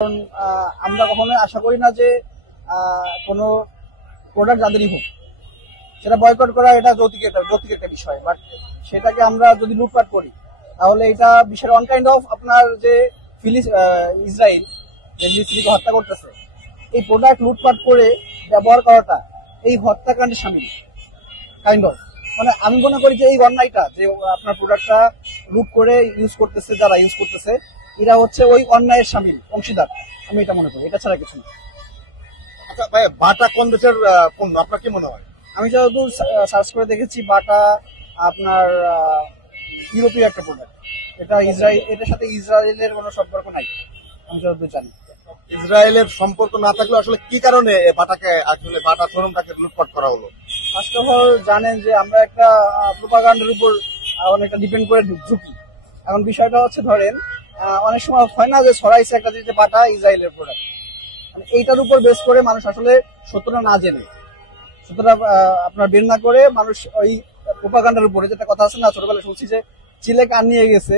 কারণ আমরা কখনোই আশা করি না যে কোনো প্রোডাক্ট যাদেরই হোক সেটা বয়কট করা এটা যৌক্তিক একটা বিষয়, বাট সেটাকে আমরা যদি লুটপাট করি তাহলে এটা বিষয়ের অন কাইন্ড অফ আপনার যে ইসরায়েল যে ফিলিস্তিনিকে হত্যা করতেছে, এই প্রোডাক্ট লুটপাট করে ব্যবহার করাটা এই হত্যাকাণ্ডে সামিল কাইন্ড অফ। মানে আমি মনে করি যে এই অন্যায়টা যে আপনার প্রোডাক্টটা লুট করে ইউজ করতেছে, যারা ইউজ করতেছে এরা হচ্ছে ওই অন্যায়ের সামিল অংশীদার, আমি এটা মনে করি, এটা ছাড়া কিছু না। আচ্ছা ভাই, বাটা কোন দেশের পণ্য আপনার কি মনে হয়? আমি যতদূর সার্চ করে দেখেছি বাটা আপনার ইউরোপীয় একটা প্রোডাক্ট, এটা এটার সাথে ইসরায়েলের কোনো সম্পর্ক নাই আমি যতদূর জানি। ইসরায়েলের সম্পর্ক না থাকলে আসলে কি কারণে বাটাকে আসলে বাটা শোরুমটাকে লুটপাট করা হলো? ফার্স্ট অফ অল জানেন যে আমরা একটা প্রোপাগান্ডার উপর অনেকটা ডিপেন্ড করে ঝুঁকি। এখন বিষয়টা হচ্ছে ধরেন অনেক সময় হয় না যে ছড়াইছে একটা যে বাটা ইসরায়েলের প্রোডাক্ট, মানে এইটার উপর বেস করে মানুষ আসলে সত্যটা না জেনে সত্যটা আপনার বের না করে মানুষ ওই প্রোপাগান্ডার উপরে, যেটা কথা আছে না ছোটবেলায় শুনছি যে চিলে কান নিয়ে গেছে,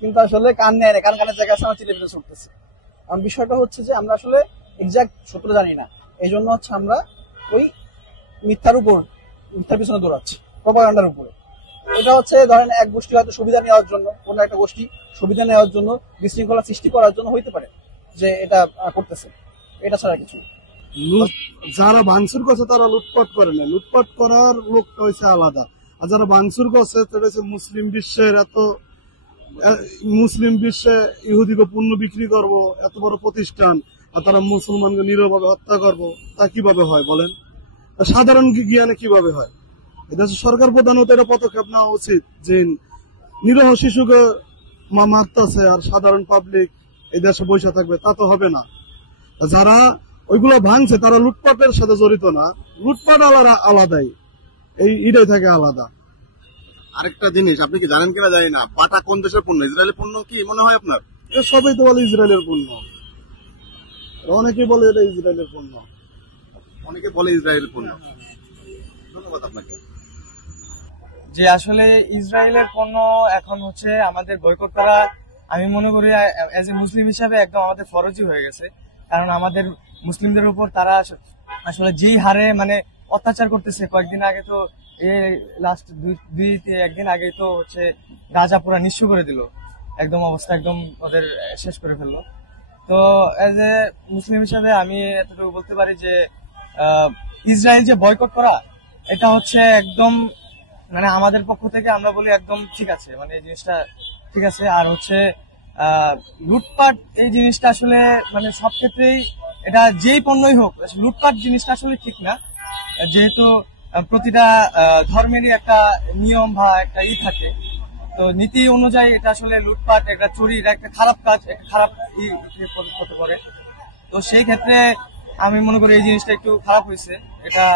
কিন্তু আসলে কান নেয় না, কানের জায়গায় আছে আমার চিলে ফেলে ছুটতেছে। কারণ বিষয়টা হচ্ছে যে আমরা আসলে এক্সাক্ট সত্যটা জানি না, এই জন্য হচ্ছে আমরা ওই মিথ্যার পিছনে দৌড়াচ্ছি, প্রোপাগান্ডার উপরে। এটা হচ্ছে ধরেন এক গোষ্ঠী হয়তো সুবিধা নেওয়ার জন্য, কোন একটা গোষ্ঠী সুবিধা নেওয়ার জন্য, বিশৃঙ্খলা সৃষ্টি করার জন্য হইতে পারে যে এটা করতেছে, এটা ছাড়া কিছু। যারা ভাঙচুর করছে তারা লুটপাট করে না, লুটপাট করার লোকটা হয়েছে আলাদা। আর যারা ভাঙচুর করছে তারা হচ্ছে মুসলিম বিশ্বে ইহুদিকে পণ্য বিক্রি করবো এত বড় প্রতিষ্ঠান, আর তারা মুসলমানকে নীরবভাবে হত্যা করবো, তা কিভাবে হয় বলেন? সাধারণ জ্ঞানে কিভাবে হয়? এটা সরকার প্রধানত এটা পদক্ষেপ নেওয়া উচিত যে নিরহ শিশুকে মারতেছে আর সাধারণ পাবলিক এই দেশে বসে থাকবে, তা তো হবে না। যারা ওইগুলো ভাঙছে তারা লুটপাটের সাথে জড়িত না, লুটপাট আলাদাই, এই ইটাই থাকে আলাদা। আরেকটা জিনিস আপনি কি জানেন কিনা জানি না, বাটা কোন দেশের পণ্য? ইসরায়েলের পণ্য কি মনে হয় আপনার? সবাই তো বলে ইসরায়েলের পণ্য, অনেকে বলে এটা ইসরায়েলের পণ্য, অনেকে বলে ইসরায়েলের পণ্য। ধন্যবাদ আপনাকে। যে আসলে ইসরায়েলের পণ্য এখন হচ্ছে আমাদের বয়কট করা, আমি মনে করি এজ এ মুসলিম হিসাবে একদম আমাদের ফরজই হয়ে গেছে। কারণ আমাদের মুসলিমদের উপর তারা আসলে যেই হারে মানে অত্যাচার করতেছে, কয়েকদিন আগে তো লাস্ট একদিন আগে তো হচ্ছে গাজা পুরা নিঃস্ব করে দিল, একদম অবস্থা একদম ওদের শেষ করে ফেললো। তো এজ এ মুসলিম হিসাবে আমি এতটুকু বলতে পারি যে ইসরায়েল যে বয়কট করা এটা হচ্ছে একদম মানে আমাদের পক্ষ থেকে আমরা বলি একদম ঠিক আছে, মানে এই জিনিসটা ঠিক আছে। আর হচ্ছে লুটপাট এই জিনিসটা আসলে মানে সব ক্ষেত্রেই এটা যেই পণ্যই হোক, লুটপাট জিনিসটা আসলে ঠিক না, যেহেতু প্রতিটা ধর্মেরই একটা নিয়ম বা একটা থাকে, তো নীতি অনুযায়ী এটা আসলে লুটপাট একটা চুরি, এটা একটা খারাপ কাজ, একটা খারাপ হতে পারে। তো সেই ক্ষেত্রে আমি মনে করি এই জিনিসটা একটু খারাপ হয়েছে, এটা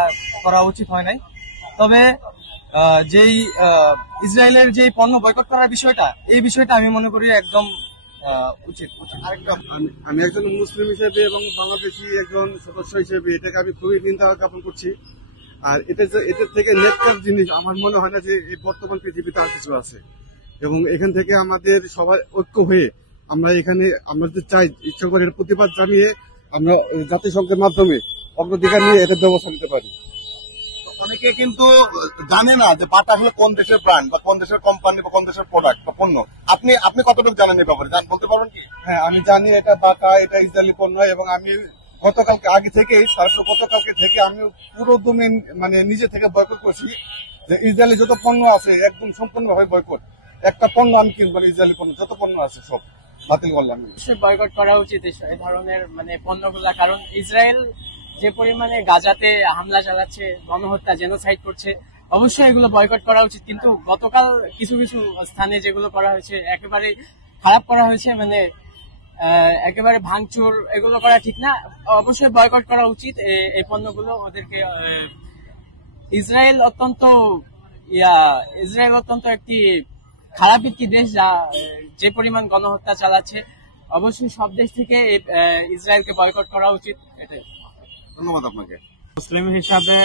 করা উচিত হয় নাই। তবে যেই ইসরায়েলের যে পণ্য বয়কট করার বিষয়টা, এই বিষয়টা আমি মনে করি একদম উচিত। আমি একজন মুসলিম হিসেবে এবং বাংলাদেশি একজন সদস্য হিসেবে এটাকে আমি খুবই নিন্দা জ্ঞাপন করছি। আর এটার থেকে নেটকার জিনিস আমার মনে হয় না যে এই বর্তমান পৃথিবীতে আর কিছু আছে, এবং এখান থেকে আমাদের সবাই ঐক্য হয়ে আমরা যদি চাই ইচ্ছা করে এর প্রতিবাদ জানিয়ে আমরা জাতিসংঘের মাধ্যমে অগ্রাধিকার নিয়ে এটার ব্যবস্থা নিতে পারি। অনেকে কিন্তু জানে না যে বাটা আসলে কোন দেশের ব্র্যান্ড বা কোন দেশের কোম্পানি বা কোন দেশের প্রোডাক্ট বা পণ্য। আপনি কতটুকু জানেন এই ব্যাপারে, বলতে পারবেন কি? হ্যাঁ, আমি জানি এটা বাটা, এটা ইসরায়েলি পণ্য, এবং আমি গতকালকে থেকে আমি পুরো দমে মানে নিজে থেকে বয়কট করছি যে ইসরায়েলি যত পণ্য আছে একদম সম্পূর্ণভাবে বয়কট। একটা পণ্য আমি কিনবো না, ইসরায়েলি পণ্য যত পণ্য আছে সব বাতিল করলাম। বয়কট করা উচিত এই ধরনের মানে পণ্যগুলা, কারণ ইসরায়েল যে পরিমাণে গাজাতে হামলা চালাচ্ছে, গণহত্যা, জেনোসাইড করছে, অবশ্যই এগুলো বয়কট করা উচিত। কিন্তু গতকাল কিছু কিছু স্থানে যেগুলো করা হয়েছে একেবারে খারাপ করা হয়েছে, মানে একেবারে ভাঙচুর, এগুলো করা ঠিক না, অবশ্যই বয়কট করা উচিত এই পণ্যগুলো। ওদেরকে ইসরায়েল অত্যন্ত একটি খারাপ একটি দেশ, যে পরিমাণ গণহত্যা চালাচ্ছে, অবশ্যই সব দেশ থেকে ইসরায়েলকে বয়কট করা উচিত। এটাই। ধন্যবাদ আপনাকে। মুসলিম হিসাবে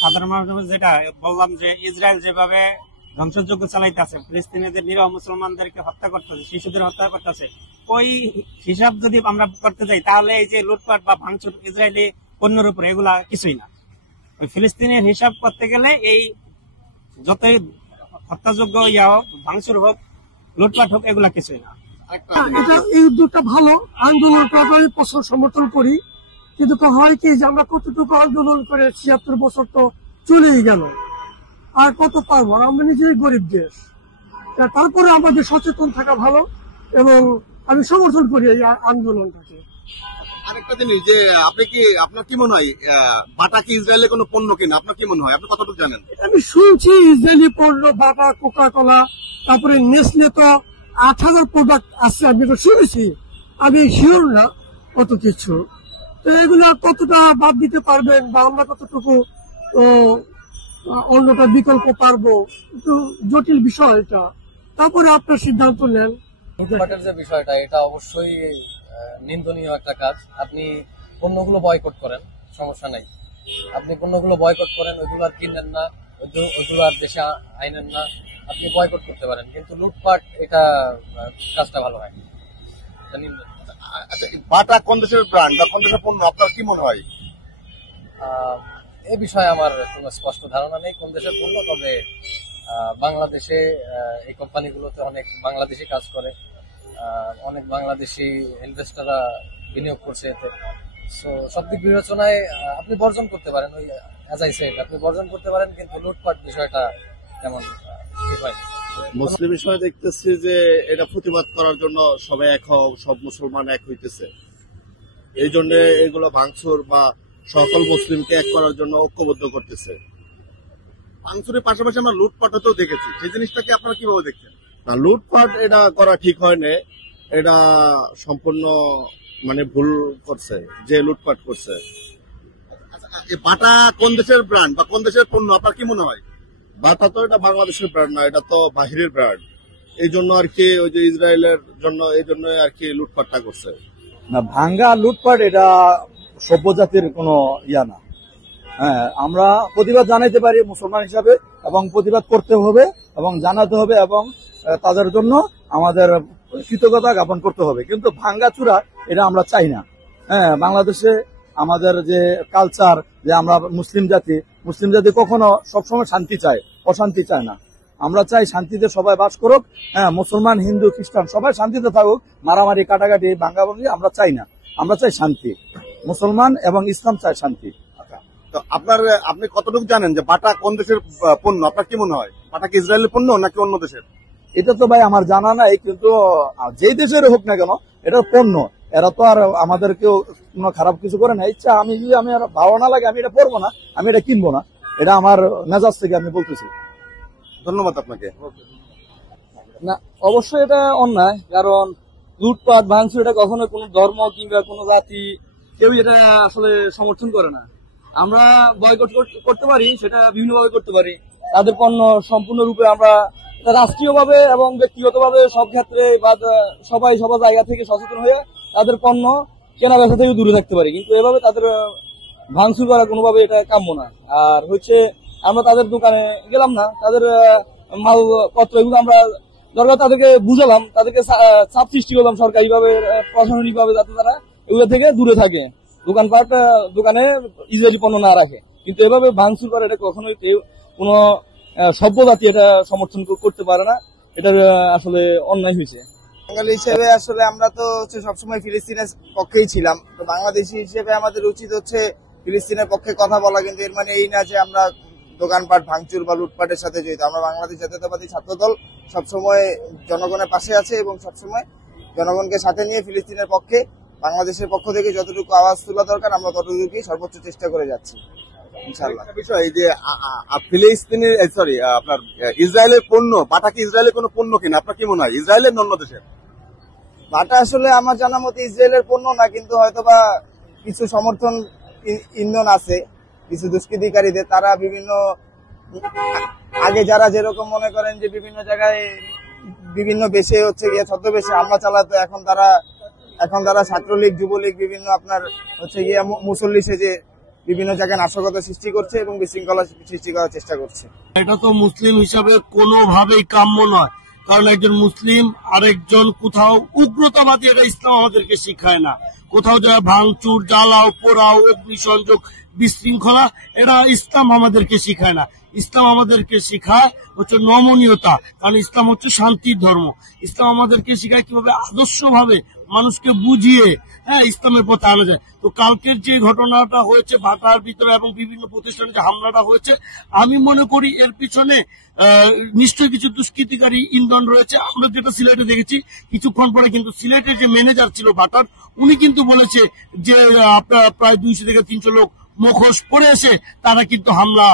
সাধারণ মানুষ যেটা বললাম যে ইসরায়েল যেভাবে ধ্বংসযজ্ঞ চালাইতেছে, ফিলিস্তিনিদের নিরহ মুসলমানদেরকে হত্যা করতেছে, শিশুদের হত্যা করতেছে, ওই হিসাব যদি আমরা করতে যাই তাহলে এই যে লুটপাট বা ভাঙচুর ইসরায়েলি পণ্যের উপর এগুলা কিছুই না। ওই ফিলিস্তিনের হিসাব করতে গেলে এই যতই হত্যাযোগ্য ইয়া হোক, ভাঙচুর হোক, লুটপাট হোক, এগুলা কিছুই না। এটা এই উদ্যোগটা ভালো, আন্দোলন করার পছন্দ সমর্থন করি, কিন্তু হয় কি যে আমরা কতটুকু আন্দোলন করে ৭৬ বছর তো চলেই গেল, আর কত পারবো, আমরা নিজেই গরিব দেশ। তারপরে আমাদের সচেতন থাকা ভালো, এবং আমি সমর্থন করি এই আন্দোলনটাকে। আরেকটা জিনিস যে আপনার কি মনে হয় বাটা কি ইসরায়েলের কোনো পণ্য কিনা, আপনার কি মনে হয়, আপনি কতটুকু জানেন? আমি শুনছি ইসরায়েলি পণ্য, বাটা, কোকা কোলা, তারপরে নেসলে তো ৮,০০০ প্রোডাক্ট আছে, আমি তো শুনেছি, আমি শিওর না কত কিছু। তো এগুলা কতটা বাদ দিতে পারবেন বা আমরা কতটুকু অন্যটা বিকল্প পারবো, একটু জটিল বিষয় এটা। তারপরে আপনার সিদ্ধান্ত নেন। লুটপাটের যে বিষয়টা, এটা অবশ্যই নিন্দনীয় একটা কাজ। আপনি পণ্যগুলো বয়কট করেন, সমস্যা নাই, আপনি পণ্যগুলো বয়কট করেন, ওইগুলো আর কিনেন না, ওইগুলো আর দেশে আইনেন না, আপনি বয়কট করতে পারেন, কিন্তু লুটপাট এটা কাজটা ভালো হয়। আচ্ছা, বাটা কোন দেশের ব্র্যান্ড বা কোন দেশের পণ্য, আপনার কি মনে হয়? এ বিষয়ে আমার কোনো স্পষ্ট ধারণা নেই কোন দেশের পণ্য, তবে বাংলাদেশে এই কোম্পানিগুলোতে অনেক বাংলাদেশি কাজ করে, অনেক বাংলাদেশি ইনভেস্টররা বিনিয়োগ করছে এতে। সো সব দিক বিবেচনায় আপনি বর্জন করতে পারেন, ওই অ্যাজ আই সেড আপনি বর্জন করতে পারেন, কিন্তু লুটপাট বিষয়টা তেমন ঠিক হয় না। মুসলিম বিষয় দেখতেছি যে এটা প্রতিবাদ করার জন্য সবাই এক, সব মুসলমান এক হইতেছে, এই জন্য এগুলো ভাঙচুর বা সকল মুসলিমকে এক করার জন্য ঐক্যবদ্ধ করতেছে। ভাঙচুরের পাশাপাশি আমরা লুটপাট হতেও দেখেছি, সেই জিনিসটাকে আপনারা কিভাবে দেখছেন? না, লুটপাট এটা করা ঠিক হয় না, এটা সম্পূর্ণ ভুল করছে যে লুটপাট করছে। বাটা কোন দেশের ব্র্যান্ড বা কোন দেশের পণ্য, আপনার কি মনে হয়? বাটা তো এটা বাংলাদেশের ব্র্যান্ড না, এটা তো বাহিরের ব্র্যান্ড, এই জন্য আর কি ওই যে ইসরায়েলের জন্য এই জন্য আর কি লুটপাটটা করছে। না, ভাঙ্গা লুটপাট এটা সভ্য জাতির কোনো ইয়া না। হ্যাঁ, আমরা প্রতিবাদ জানাইতে পারি মুসলমান হিসাবে, এবং প্রতিবাদ করতে হবে এবং জানাতে হবে, এবং তাদের জন্য আমাদের কৃতজ্ঞতা জ্ঞাপন করতে হবে, কিন্তু ভাঙ্গা চূড়া এটা আমরা চাই না। হ্যাঁ, বাংলাদেশে আমাদের যে কালচার, যে আমরা মুসলিম জাতি কখনো সবসময় শান্তি চায়, অশান্তি চায় না। আমরা চাই শান্তিতে সবাই বাস করুক। হ্যাঁ, মুসলমান, হিন্দু, খ্রিস্টান সবাই শান্তিতে থাকুক, মারামারি, কাটাকাটি, ভাঙ্গাভাঙ্গি আমরা চাই না। আমরা চাই শান্তি, মুসলমান এবং ইসলাম চাই শান্তি। তো আপনি কতটুকু জানেন যে বাটা কোন দেশের পণ্য, আপনার কি মনে হয়? বাটা কি ইসরায়েলের পণ্য নাকি অন্য দেশের? এটা তো ভাই আমার জানা নাই, কিন্তু যেই দেশের হোক না কেন এটা পণ্য, এরা তো আর আমাদেরকেও কোনো খারাপ কিছু করে না। ইচ্ছা আমি যদি আমি আর ভালো না লাগে আমি এটা পরবো না, আমি এটা কিনবো না, এটা আমার মেজাজ থেকে আমি বলতেছি। ধন্যবাদ আপনাকে। না, অবশ্যই এটা অন্যায়, কারণ লুটপাট ভাঙচুর এটা কখনো কোনো ধর্ম কিংবা কোনো জাতি কেউ এটা আসলে সমর্থন করে না। আমরা বয়কট করতে পারি, সেটা বিভিন্নভাবে করতে পারি। তাদের পণ্য সম্পূর্ণরূপে আমরা রাষ্ট্রীয়ভাবে এবং ব্যক্তিগতভাবে সব ক্ষেত্রে বা সবাই সবার জায়গা থেকে সচেতন হয়ে তাদের পণ্য কেনা বেচা থেকে দূরে থাকতে পারি, কিন্তু এভাবে তাদের ভাঙচুর করা কোনোভাবে এটা কাম্য না। আর হচ্ছে আমরা তাদের দোকানে গেলাম না, তাদের মালপত্র এগুলো আমরা দরকার তাদেরকে বুঝালাম, তাদেরকে চাপ সৃষ্টি করলাম সরকারিভাবে, প্রশাসনিকভাবে, যাতে তারা এগুলো থেকে দূরে থাকে, দোকানে ইসরায়েলি পণ্য না রাখে। কিন্তু এভাবে ভাঙচুর করা এটা কখনোই কোনো সভ্য জাতি এটা সমর্থন করতে পারে না, এটা আসলে অন্যায় হয়েছে। বাঙালি হিসেবে আসলে আমরা তো সবসময় ফিলিস্তিনের পক্ষেই ছিলাম, তো বাংলাদেশি হিসেবে আমাদের উচিত হচ্ছে ফিলিস্তিনের পক্ষে কথা বলা, কিন্তু এর মানে এই না যে আমরা দোকানপাট ভাঙচুর বা লুটপাটের সাথে জড়িত। আমরা বাংলাদেশ জাতীয়তাবাদী ছাত্রদল সবসময় জনগণের পাশে আছে এবং সবসময় জনগণকে সাথে নিয়ে ফিলিস্তিনের পক্ষে বাংলাদেশের পক্ষ থেকে যতটুকু আওয়াজ তোলা দরকার আমরা ততটুকুই সর্বোচ্চ চেষ্টা করে যাচ্ছি ইনশাআল্লাহ। বিষয় যে ফিলিস্তিনের আপনার ইসরায়েলের পণ্য, বাটা কি ইসরায়েলের কোনো পণ্য কিনা, আপনার কি মনে হয়? ইসরায়েলের অন্য দেশের? বাটা আসলে আমার জানা মতে ইসরায়েলের পণ্য না, কিন্তু হয়তোবা কিছু সমর্থন ইন্ধন আছে কিছু দুষ্কৃতিকারীদের, তারা বিভিন্ন আগে যারা যেরকম মনে করেন যে বিভিন্ন জায়গায় বিভিন্ন বেশে হচ্ছে গিয়ে ছদ্মবেশে হামলা চালাতো, এখন তারা ছাত্রলীগ, যুবলীগ, বিভিন্ন আপনার হচ্ছে গিয়ে মুসল্লি সেজে বিভিন্ন জায়গায় নাশকতা সৃষ্টি করছে এবং বিশৃঙ্খলা সৃষ্টি করার চেষ্টা করছে। এটা তো মুসলিম হিসাবে কোনোভাবেই কাম্য নয়, কারণ একজন মুসলিম আরেকজন কোথাও উগ্রতাবাদী, এটা ইসলাম আমাদেরকে শিখায় না। কোথাও যায় ভাঙচুর, জ্বালাও, পোড়াও, অগ্নিসংযোগ, বিশৃঙ্খলা, এটা ইসলাম আমাদেরকে শিখায় না। ইসলাম আমাদেরকে শিখায় হচ্ছে নমনীয়তা, কারণ ইসলাম হচ্ছে শান্তির ধর্ম। ইসলাম আমাদেরকে শিখায় কিভাবে আদর্শভাবে মানুষকে বুঝিয়ে ইসলামের পথে আনা যায়। তো কালকের যে ঘটনাটা হয়েছে ভাটার ভিতরে এবং বিভিন্ন প্রতিষ্ঠানে যে হামলাটা হয়েছে, আমি মনে করি এর পিছনে নিশ্চয়ই কিছু দুষ্কৃতিকারী ইন্ধন রয়েছে। আমরা যেটা সিলেটে দেখেছি, কিছুক্ষণ পরে কিন্তু সিলেটের যে ম্যানেজার ছিল ভাটার, উনি কিন্তু বলেছে যে আপনার প্রায় 200 থেকে 300 লোক মুখোশ পরে এসে তারা কিন্তু হামলা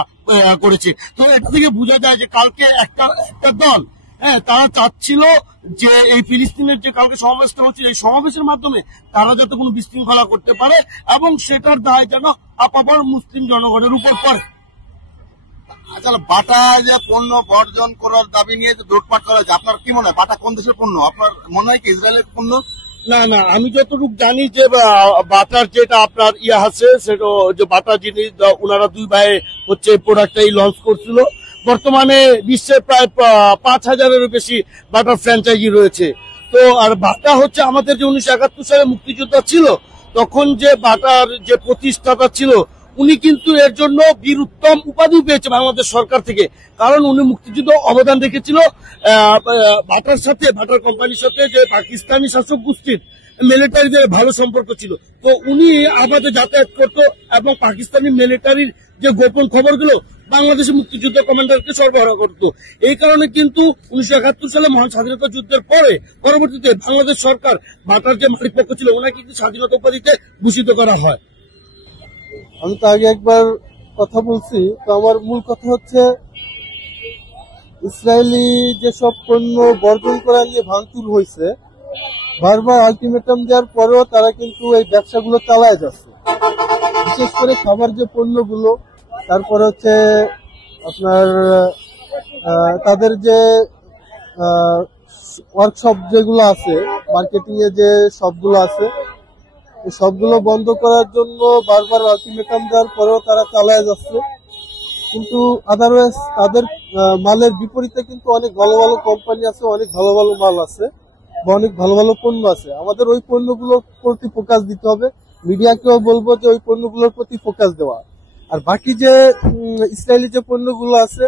করেছে। তো এটা থেকে বোঝা যায় যে কালকে একটা দল তারা চাচ্ছিল যে এই ফিলিস্তিনের যে কালকে সমাবেশটা হচ্ছিল, এই সমাবেশের মাধ্যমে তারা যাতে কোনো বিশৃঙ্খলা করতে পারে এবং সেটার দায় যেন আপাতত মুসলিম জনগণের উপর পড়ে। আচ্ছা, বাটা যে পণ্য বর্জন করার দাবি নিয়ে যে লুটপাট করা হয়েছে, আপনার কি মনে হয় বাটা কোন দেশের পণ্য? আপনার মনে হয় কি ইসরায়েলের পণ্য? না, আমি যতটুকু জানি যে বাটার যেটা আপনার আছে, সেটা যে বাটা জিনিস ওনারা 2 ভাই হচ্ছে প্রোডাক্টটাই লঞ্চ করছিল। বর্তমানে বিশ্বে প্রায় 5000-এরও বেশি বাটার ফ্র্যাঞ্চাইজি রয়েছে। তো আর বাটা হচ্ছে আমাদের যে 1971 সালে মুক্তিযোদ্ধা ছিল, তখন যে বাটার যে প্রতিষ্ঠাতা ছিল, উনি কিন্তু এর জন্য বীর উত্তম উপাধি পেয়েছে বাংলাদেশ সরকার থেকে, কারণ উনি মুক্তিযুদ্ধ অবদান রেখেছিল। বাটার কোম্পানির সাথে যে পাকিস্তানি শাসক গোষ্ঠীর মিলিটারিদের ভালো সম্পর্ক ছিল, তো উনি আমাদের যাতায়াত করতো এবং পাকিস্তানি মিলিটারির যে গোপন খবরগুলো বাংলাদেশের মুক্তিযুদ্ধ কমান্ডারকে সরবরাহ করত। এই কারণে কিন্তু 1971 সালে মহান স্বাধীনতা যুদ্ধের পরবর্তীতে বাংলাদেশ সরকার বাটার যে মালিক পক্ষ ছিল, ওনাকে কিন্তু স্বাধীনতা উপাধিতে ভূষিত করা হয়। আমি তো আগে একবার কথা বলছি, তো আমার মূল কথা হচ্ছে ইসরায়েলি যেসব পণ্য বর্জন করা নিয়ে ভাঙচুর হয়েছে, বারবার আলটিমেটাম দেওয়ার পরেও তারা কিন্তু এই ব্যবসাগুলো চালায় যাচ্ছে। বিশেষ করে খাবার যে পণ্যগুলো, তারপরে হচ্ছে আপনার তাদের যে ওয়ার্কশপ যেগুলো আছে, মার্কেটিং এ যে সবগুলো আছে, এই সবগুলো বন্ধ করার জন্য বারবার আলটিমেটাম দেওয়ার পরেও তারা চালায় যাচ্ছে। কিন্তু আদারওয়াইজ তাদের মালের বিপরীতে কিন্তু অনেক ভালো ভালো কোম্পানি আছে, অনেক ভালো ভালো মাল আছে বা অনেক ভালো ভালো পণ্য আছে। আমাদের ওই পণ্যগুলোর প্রতি ফোকাস দিতে হবে। মিডিয়াকেও বলবো যে ওই পণ্যগুলোর প্রতি ফোকাস দেওয়া। আর বাকি যে ইসরায়েলি যে পণ্যগুলো আছে,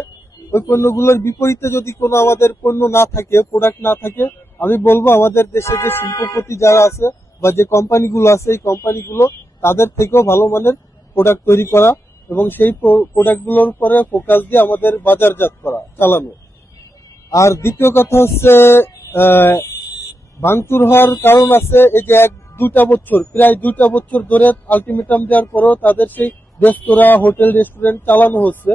ওই পণ্যগুলোর বিপরীতে যদি কোনো আমাদের পণ্য না থাকে, প্রোডাক্ট না থাকে, আমি বলবো আমাদের দেশে যে শিল্পপতি যারা আছে বা যে কোম্পানিগুলো আছে, এই কোম্পানিগুলো তাদের থেকেও ভালো মানের প্রোডাক্ট তৈরি করা এবং সেই প্রোডাক্টগুলোর উপরে ফোকাস দিয়ে আমাদের বাজারজাত করা চালানো। আর দ্বিতীয় কথা হচ্ছে ভাঙচুর হওয়ার কারণ আছে এই যে 1-2টা বছর, প্রায় 2টা বছর ধরে আলটিমেটাম দেওয়ার পরেও তাদের সেই রেস্তোরাঁ, হোটেল, রেস্টুরেন্ট চালানো হচ্ছে।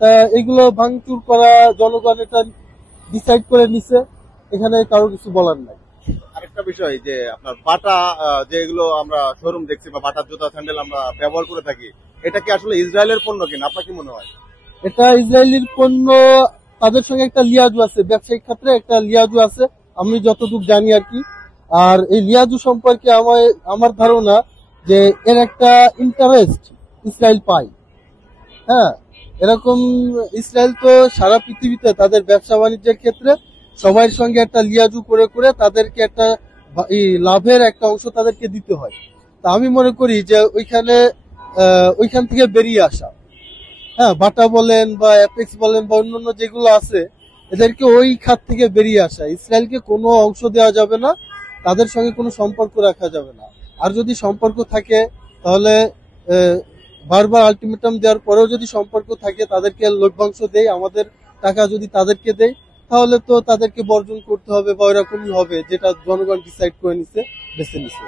তা এগুলো ভাঙচুর করা জনগণ এটা ডিসাইড করে নিছে, এখানে কারো কিছু বলার নাই। আরেকটা বিষয় যে আপনার বাটা যেগুলো আমরা শোরুম দেখছি বা বাটার জুতা স্যান্ডেল আমরা ব্যবহার করে থাকি, এটা কি আসলে ইসরায়েলের পণ্য কিনা? আপনার কি মনে হয়? এটা ইসরায়েলির পণ্য, তাদের সঙ্গে একটা লিয়াজু আছে, ব্যবসায়িক ক্ষেত্রে একটা লিয়াজু আছে, আমি যতটুকু জানি আর কি। আর এই লিয়াজু সম্পর্কে আমার ধারণা যে এর একটা ইন্টারেস্ট ইসরায়েল পায়। হ্যাঁ, এরকম ইসরায়েল তো সারা পৃথিবীতে তাদের ব্যবসা বাণিজ্যের ক্ষেত্রে সবার সঙ্গে একটা লিয়াজু করে করে তাদেরকে একটা লাভের একটা অংশ তাদেরকে দিতে হয়। তা আমি মনে করি যে ওইখান থেকে বেরিয়ে আসা, হ্যাঁ, বাটা বলেন বা অ্যাপেক্স বলেন বা অন্যান্য যেগুলো আছে, এদেরকে ওই খাত থেকে বেরিয়ে আসা। ইসরায়েলকে কোনো অংশ দেওয়া যাবে না, তাদের সঙ্গে কোনো সম্পর্ক রাখা যাবে না। আর যদি সম্পর্ক থাকে তাহলে বারবার আলটিমেটাম দেওয়ার পরেও যদি সম্পর্ক থাকে, তাদেরকে লভ্যাংশ দেয়, আমাদের টাকা যদি তাদেরকে দেয়, তাহলে তো তাদেরকে বর্জন করতে হবে বা ওইরকমই হবে, যেটা জনগণ ডিসাইড করে নিছে, বেছে নিছে।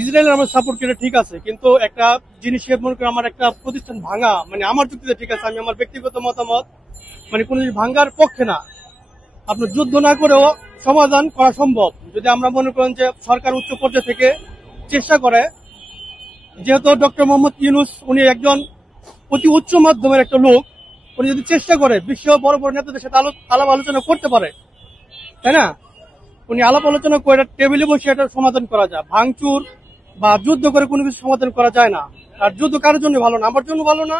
ইসরায়েলের আমার সাপোর্ট করে ঠিক আছে, কিন্তু একটা জিনিস মনে করি আমার একটা প্রতিষ্ঠান ভাঙা, মানে আমার যুক্তিতে ঠিক আছে, আমি আমার ব্যক্তিগত মতামত, মানে কোন জিনিস ভাঙ্গার পক্ষে না। আপনার যুদ্ধ না করেও সমাধান করা সম্ভব যদি আমরা মনে করেন যে সরকার উচ্চ পর্যায়ে থেকে চেষ্টা করে। যেহেতু ডক্টর মোহাম্মদ ইউনূস উনি একজন অতি উচ্চ মাধ্যমের একটা লোক, উনি যদি চেষ্টা করে বিশ্ব বড় বড় নেতাদের সাথে আলাপ আলোচনা করতে পারে, তাই না, উনি আলাপ আলোচনা করে টেবিলে বসে এটা সমাধান করা যায়। ভাঙচুর বা যুদ্ধ করে কোনো কিছু সমাধান করা যায় না। আর যুদ্ধ কারোর জন্য ভালো না, আমার জন্য ভালো না,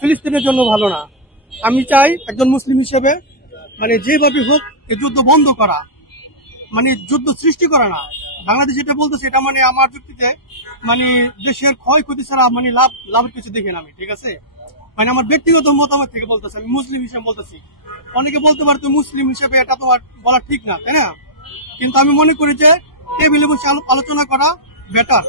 ফিলিস্তিনের জন্য ভালো না। আমি চাই একজন মুসলিম হিসেবে মানে যেভাবে হোক এই যুদ্ধ বন্ধ করা, মানে যুদ্ধ সৃষ্টি করা না। বাংলাদেশ এটা বলতেছে, এটা মানে আমার যুক্তিতে মানে দেশের ক্ষয়ক্ষতি ছাড়া মানে লাভের কিছু দেখি না আমি, ঠিক আছে? মানে আমার ব্যক্তিগত মতামত থেকে বলতেছি, আমি মুসলিম হিসেবে বলতেছি। অনেকে বলতে পারে তো মুসলিম হিসেবে এটা তোমার বলা ঠিক না, তাই না? কিন্তু আমি মনে করি যে টেবিলে বসে আলোচনা করা বেটার।